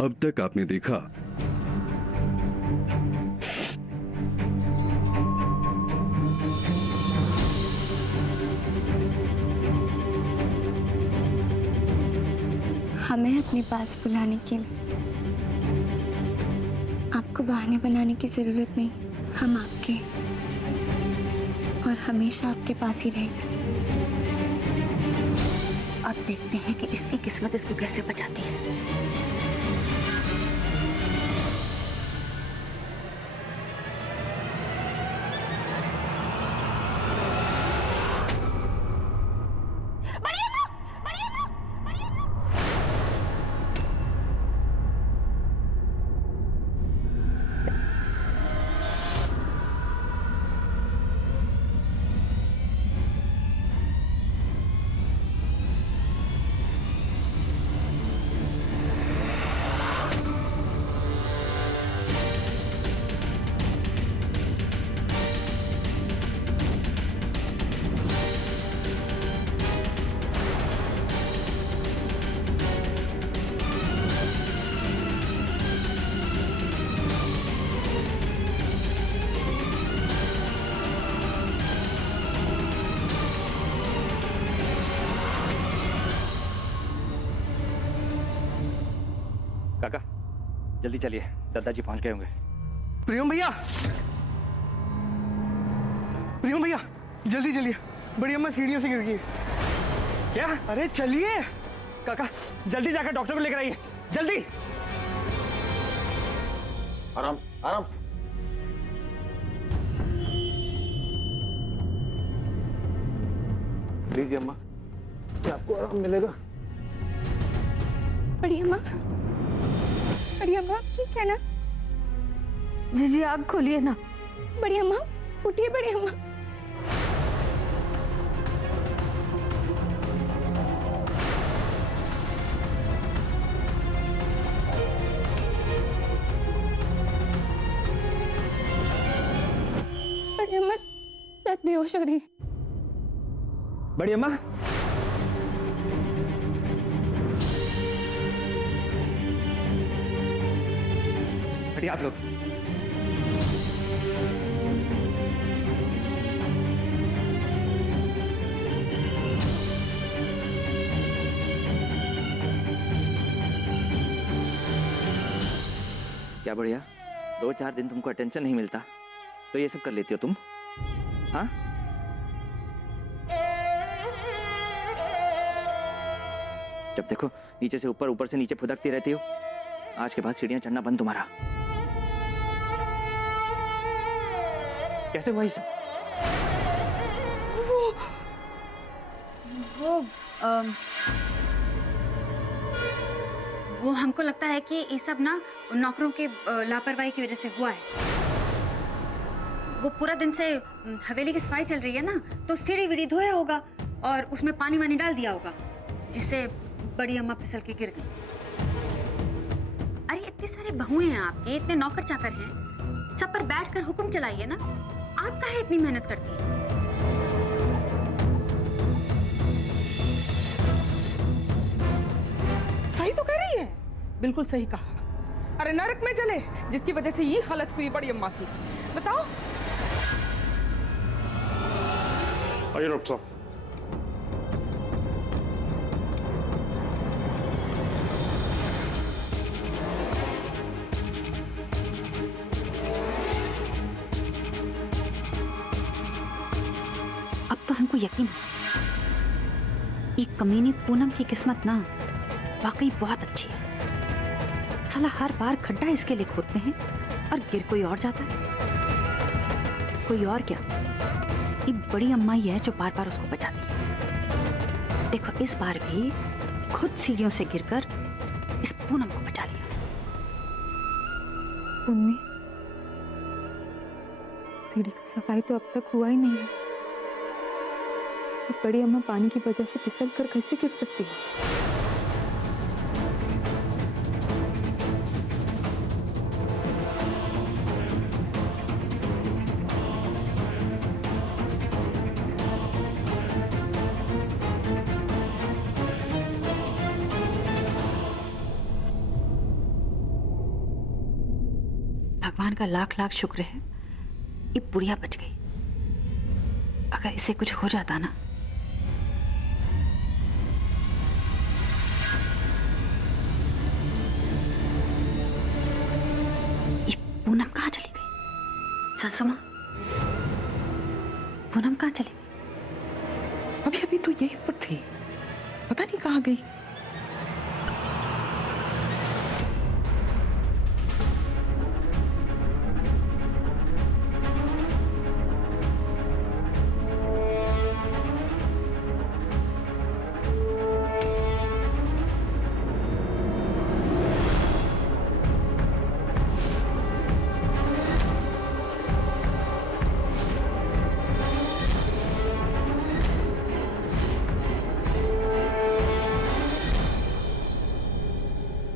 अब तक आपने देखा। हमें अपने पास बुलाने के लिए आपको बहाने बनाने की जरूरत नहीं। हम आपके और हमेशा आपके पास ही रहेंगे। अब देखते हैं कि इसकी किस्मत इसको कैसे बचाती है। काका जल्दी चलिए, दादाजी पहुंच गए होंगे। प्रियम भैया, प्रियम भैया जल्दी चलिए, बड़ी अम्मा सीढ़ियों से गिर गई। क्या? अरे चलिए काका जल्दी जाकर डॉक्टर को लेकर आइए, जल्दी। आराम आराम से। लीजिए अम्मा, आपको आराम मिलेगा। बड़ी अम्मा, बड़ी अम्मा ठीक है ना? जी आग खोलिए ना। बड़ी अम्मा उठिए, बड़ी अम्मा। बड़ी अम्मा शायद बेहोश हो रही। बड़ी अम्मा, हटिए आप लोग। क्या बढ़िया, 2-4 दिन तुमको अटेंशन नहीं मिलता तो ये सब कर लेती हो तुम, हाँ? जब देखो नीचे से ऊपर, ऊपर से नीचे फुदकती रहती हो। आज के बाद सीढ़ियां चढ़ना बंद तुम्हारा। कैसे हुआ ये सब? वो हमको लगता है कि ये सब ना नौकरों के लापरवाही की वजह से हुआ है। वो पूरा दिन से हवेली की सफाई चल रही है ना, तो सीढ़ी वीढ़ी धोया होगा और उसमें पानी वानी डाल दिया होगा, जिससे बड़ी अम्मा फिसल के गिर गई। अरे इतने सारे बहुएं हैं आपके, इतने नौकर चाकर हैं, सब पर बैठकर हुक्म चलाइए ना। आप काहे इतनी मेहनत करती हैं? सही तो कह रही है, बिल्कुल सही कहा। अरे नरक में जले जिसकी वजह से ये हालत हुई बड़ी अम्मा की। बताओ। आइए डॉक्टर साहब। अब तो हमको यकीन है, ये कमीनी पूनम की किस्मत ना वाकई बहुत अच्छी है। साला हर बार खड्डा इसके लिए खोदते हैं और गिर कोई और जाता है। कोई और क्या, ये बड़ी अम्मा ही है जो बार बार उसको बचाती है। देखो इस बार भी खुद सीढ़ियों से गिरकर इस पूनम को बचा लिया। मम्मी, सीढ़ी का सफाई तो अब तक हुआ ही नहीं है। तो बड़ी अम्मा पानी की वजह से फिसल कर कैसे गिर सकती है? भगवान का लाख लाख शुक्र है ये बुढ़िया बच गई। अगर इसे कुछ हो जाता ना, ये पूनम कहाँ चली गई? सासू माँ, पूनम कहाँ चली गई? अभी अभी तो यहीं पर थी, पता नहीं कहाँ गई।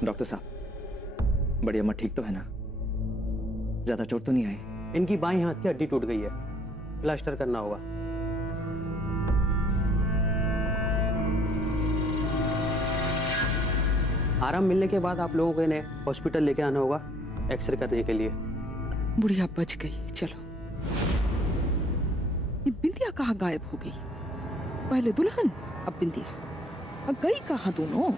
डॉक्टर साहब, बड़ी अम्मा ठीक तो है ना? ज्यादा चोट तो नहीं आई? इनकी बाईं हाथ की हड्डी टूट गई है, प्लास्टर करना होगा। आराम मिलने के बाद आप लोगों को इन्हें हॉस्पिटल लेके आना होगा एक्सरे करने के लिए। बुढ़िया बच गई। चलो, ये बिंदिया कहाँ गायब हो गई? पहले दुल्हन, अब बिंदिया। अब गई कहाँ दोनों?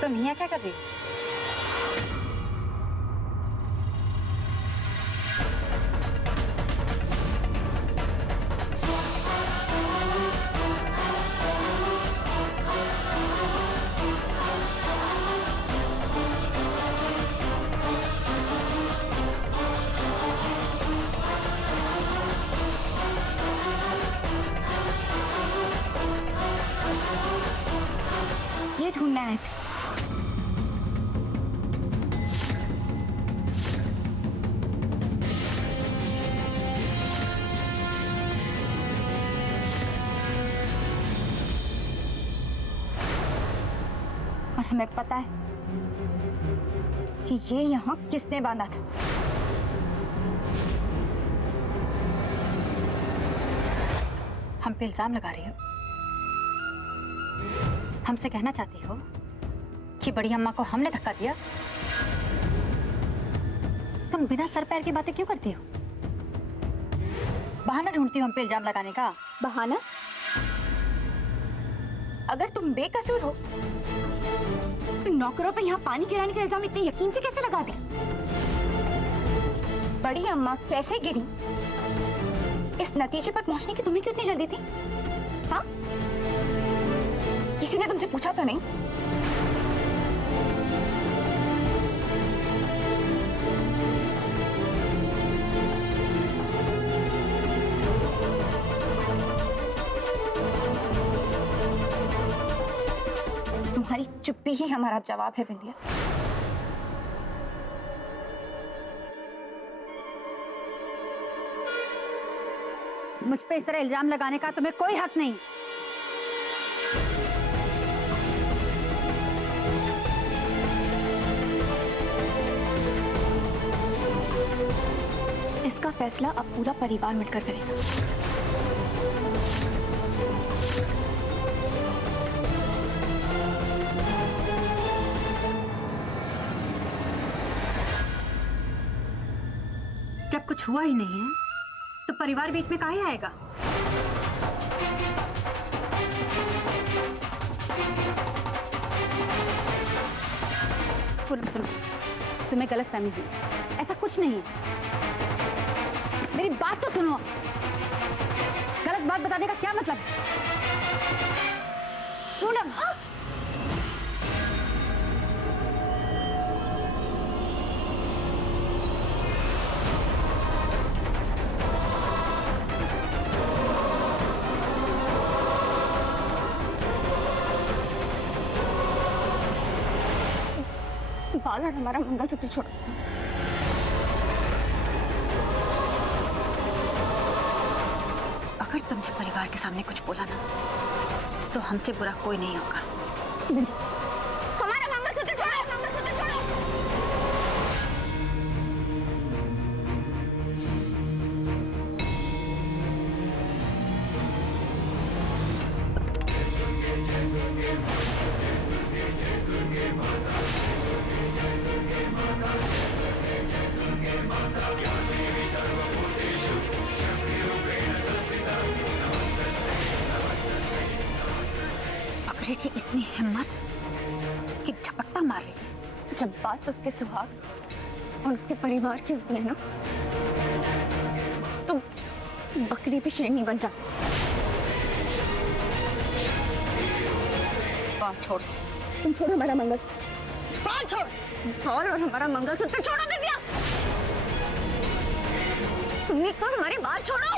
तुम यहाँ क्या कर रही हो? ये ढूंढने आए थे। और हमें पता है कि ये यहाँ किसने बांधा था। हम पे इल्जाम लगा रही हो? हमसे कहना चाहती हो कि बड़ी अम्मा को हमने धक्का दिया? तुम बिना सर पैर की बातें क्यों करती हो? बहाना ढूंढती हो हम पे इल्जाम लगाने का। बहाना? अगर तुम बेकसूर हो तो नौकरों पे यहाँ पानी गिराने का इल्जाम इतने यकीन से कैसे लगा दिया? बड़ी अम्मा कैसे गिरी, इस नतीजे पर पहुंचने की तुम्हें क्यों इतनी जल्दी थी? हाँ, किसी ने तुमसे पूछा तो नहीं? तुम्हारी चुप्पी ही हमारा जवाब है बिंदिया। मुझ पे इस तरह इल्जाम लगाने का तुम्हें कोई हक नहीं। इसका फैसला अब पूरा परिवार मिलकर करेगा। जब कुछ हुआ ही नहीं है तो परिवार बीच में काहे आएगा? सुनो, तुम्हें गलतफहमी हुई, ऐसा कुछ नहीं है। मेरी बात तो सुनो। गलत बात बताने का क्या मतलब है? पूनम, बाल और हमारा मंगलसूत्र छोड़ो। अगर तुमने परिवार के सामने कुछ बोला ना तो हमसे बुरा कोई नहीं होगा। हमारा मंगलसूत्र छोड़ो, मंगलसूत्र छोड़ो। बकरे की इतनी हिम्मत कि झपट्टा मार रही है। जब बात उसके सुहाग और उसके परिवार की होती है ना, तो बकरी भी शेरनी बन जाती। बाल छोड़। तुम छोड़ो हमारा मंगल, बाल छोड़, बाल और हमारा मंगलसूत्र छोड़ो दिव्या। तुमने कहा हमारे बाल छोड़ो।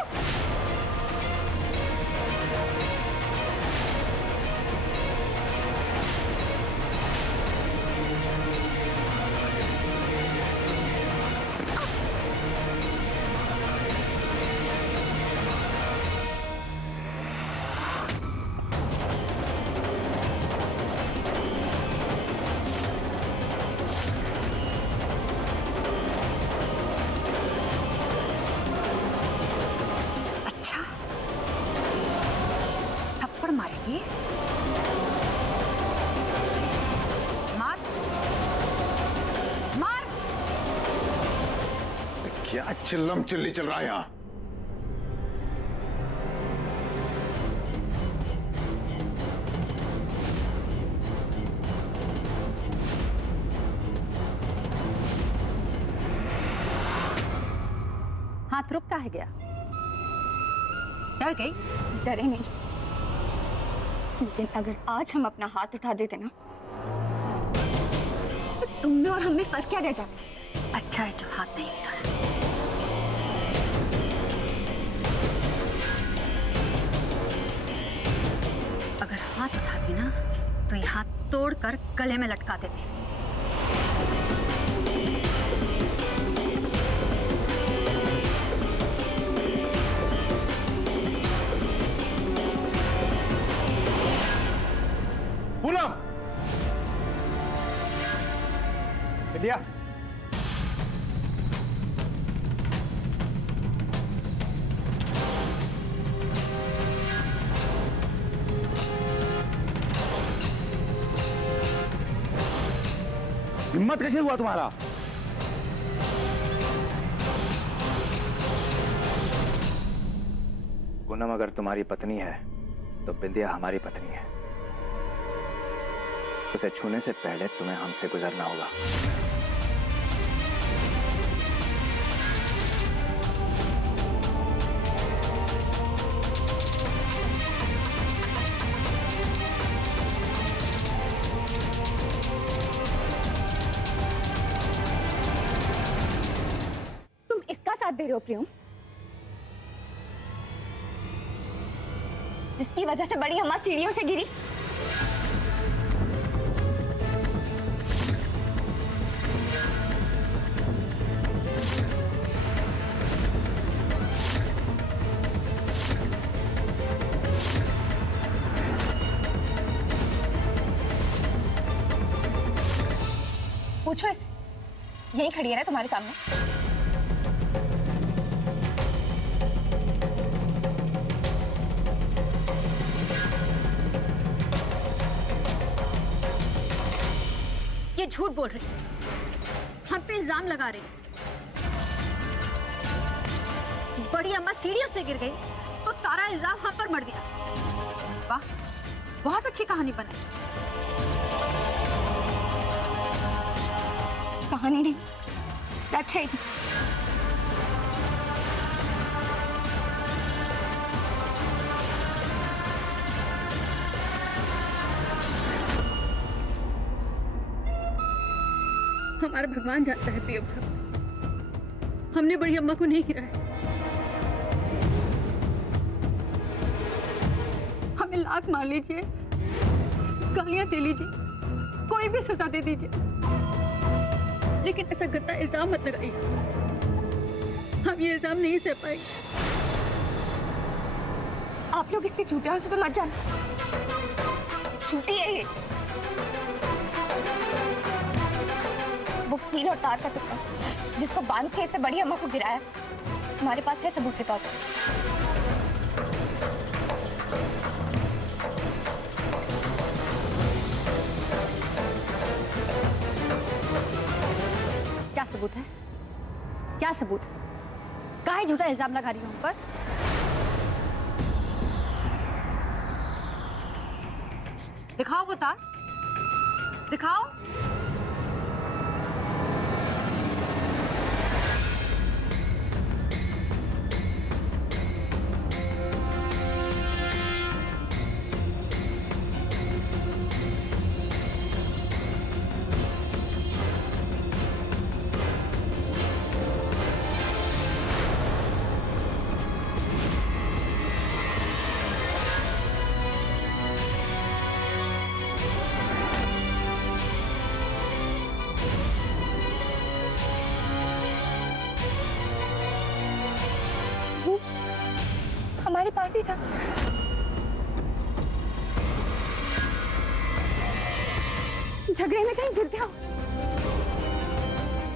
अच्छा, थप्पड़ मारेगी? मार, मार। क्या चिल्लम चिल्ली चल रहा है यहाँ? हाथ रुक काहे गया? डर गई? डरे नहीं, लेकिन अगर आज हम अपना हाथ उठा देते ना, तो तुम में और हम में फर्क क्या रह जाता? अच्छा है जो हाथ नहीं उठाया। अगर हाथ उठाती ना तो ये हाथ तोड़कर गले में लटका देते। पूनम! विद्या! हिम्मत कैसे हुआ तुम्हारा? पूनम अगर तुम्हारी पत्नी है तो बिंदिया हमारी पत्नी है। उसे छूने से पहले तुम्हें हमसे गुजरना होगा। तुम इसका साथ दे रहे हो प्रियम, जिसकी वजह से बड़ी अम्मा सीढ़ियों से गिरी। पूछो इसे, यही खड़ी है ना तुम्हारे सामने। ये झूठ बोल रही है, हम पे इल्जाम लगा रही है। बड़ी अम्मा सीढ़ियों से गिर गई तो सारा इल्जाम हम पर मर दिया। वाह, बहुत अच्छी कहानी बनाई। कहानी नहीं, सच है। हमारा भगवान जानता है प्रियम, हमने बड़ी अम्मा को नहीं गिराया। हमें लात मार लीजिए, गालियां दे लीजिए, कोई भी सजा दे दीजिए, लेकिन ऐसा गंदा इल्जाम मत लगाइए। हम ये इल्जाम नहीं सह पाएंगे। आप लोग इसके झूठे हौसलों पे मत जाना। झूठी है ये। वो कील और तार का टुकड़ा जिसको बांध के इससे बड़ी अम्मा को गिराया, हमारे पास है सबूत के तौर पर। क्या सबूत है? क्या सबूत है? काहे झूठा इल्जाम लगा रही हो हम पर? दिखाओ वो तार, दिखाओ। हमारे पास ही था। झगड़े में कहीं गिर गया हो।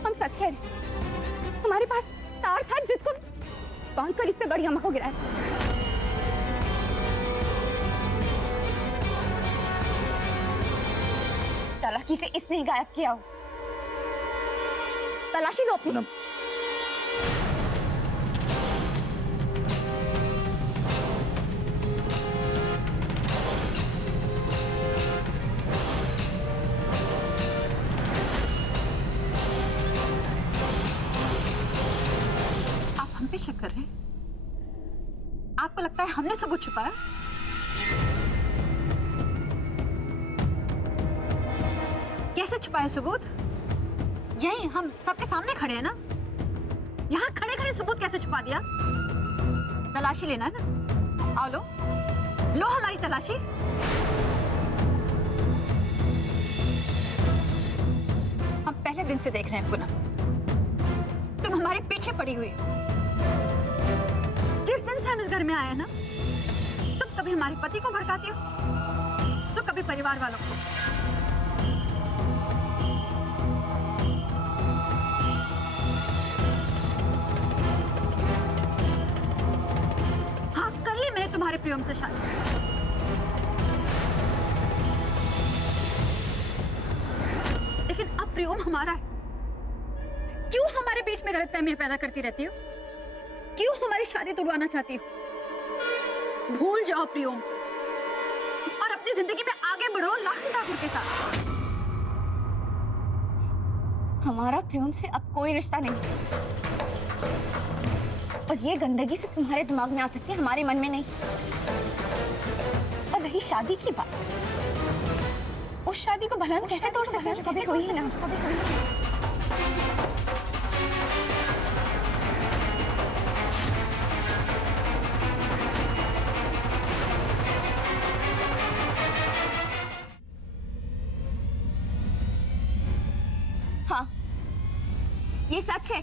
हम सच कह रहे, हमारे पास तार था जिसको बांधकर इससे बड़ी अम्मा को गिराया। तलाशी से इसने ही गायब किया हो। तलाशी लो अपनी। पूनम, हम पे शक कर रहे हैं? आपको लगता है हमने सबूत छुपाया? कैसे छुपाया सबूत? यही हम सबके सामने खड़े हैं ना। यहाँ खड़े खड़े सबूत कैसे छुपा दिया? तलाशी लेना है ना? आओ लो, लो हमारी तलाशी। हम पहले दिन से देख रहे हैं पूनम, तुम हमारे पीछे पड़ी हुई हो। जिस दिन से हम इस घर में आए हैं ना, तुम कभी हमारे पति को भड़काती हो तो कभी परिवार वालों को। हाँ, कर ली मैंने तुम्हारे प्रियम से शादी। लेकिन अब प्रियम हमारा है। क्यों हमारे बीच में गलतफहमियां पैदा करती रहती हो? क्यों हमारी शादी तोड़वाना चाहती हो? भूल जाओ प्रियम और अपनी जिंदगी में आगे बढ़ो लाखन ठाकुर के साथ। हमारा प्रेम से अब कोई रिश्ता नहीं। और ये गंदगी से तुम्हारे दिमाग में आ सकती है, हमारे मन में नहीं। और रही शादी की बात, उस शादी को भला हम कैसे तोड़ सकते हैं? कभी हुई ही ना। हाँ, ये सच है।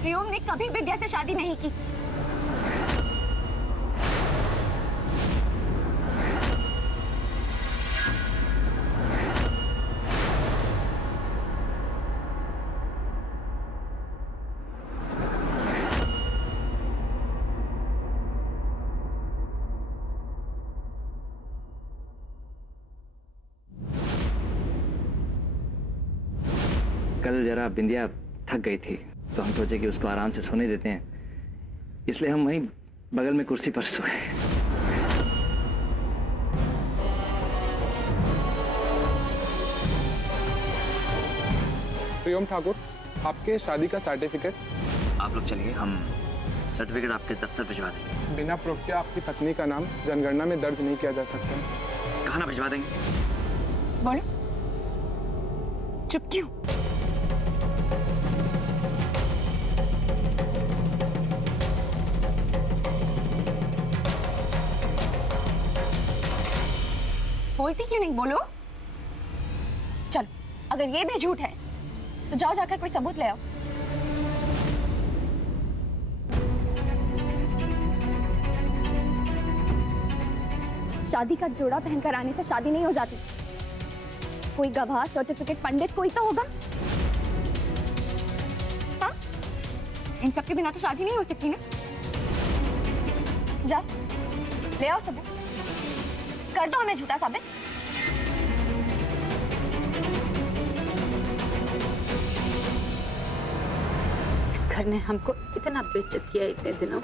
प्रियम ने कभी विद्या से शादी नहीं की। कल जरा बिंदिया थक गई थी तो हम सोचे कि उसको आराम से सोने देते हैं, इसलिए हम वहीं बगल में कुर्सी पर सोए। प्रियम ठाकुर, आपके शादी का सर्टिफिकेट। आप लोग चलिए, हम सर्टिफिकेट आपके दफ्तर भिजवा देंगे। बिना प्रूफ के आपकी पत्नी का नाम जनगणना में दर्ज नहीं किया जा सकता। कहाँ ना भिजवा देंगे? बोलो, चुप क्यों? बोलती क्यों नहीं? बोलो। चलो, अगर ये भी झूठ है तो जाओ जाकर कोई सबूत ले आओ। शादी का जोड़ा पहनकर आने से शादी नहीं हो जाती। कोई गवाह, सर्टिफिकेट, पंडित कोई तो होगा। हाँ? इन सब के बिना तो शादी नहीं हो सकती ना। जाओ ले आओ सबूत, कर दो हमें झूठा साबित। इस घर ने हमको इतना बेइज्जत किया इतने दिनों,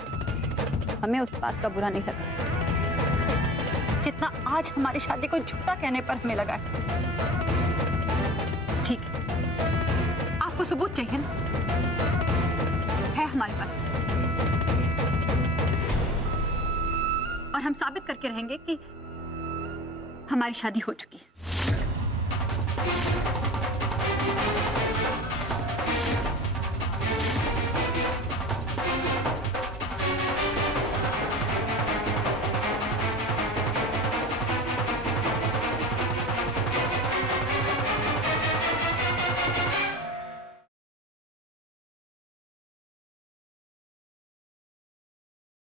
हमें उस बात का बुरा नहीं लगा जितना आज हमारी शादी को झूठा कहने पर हमें लगा है। ठीक है, आपको सबूत चाहिए ना, है हमारे पास, और हम साबित करके रहेंगे कि हमारी शादी हो चुकी है।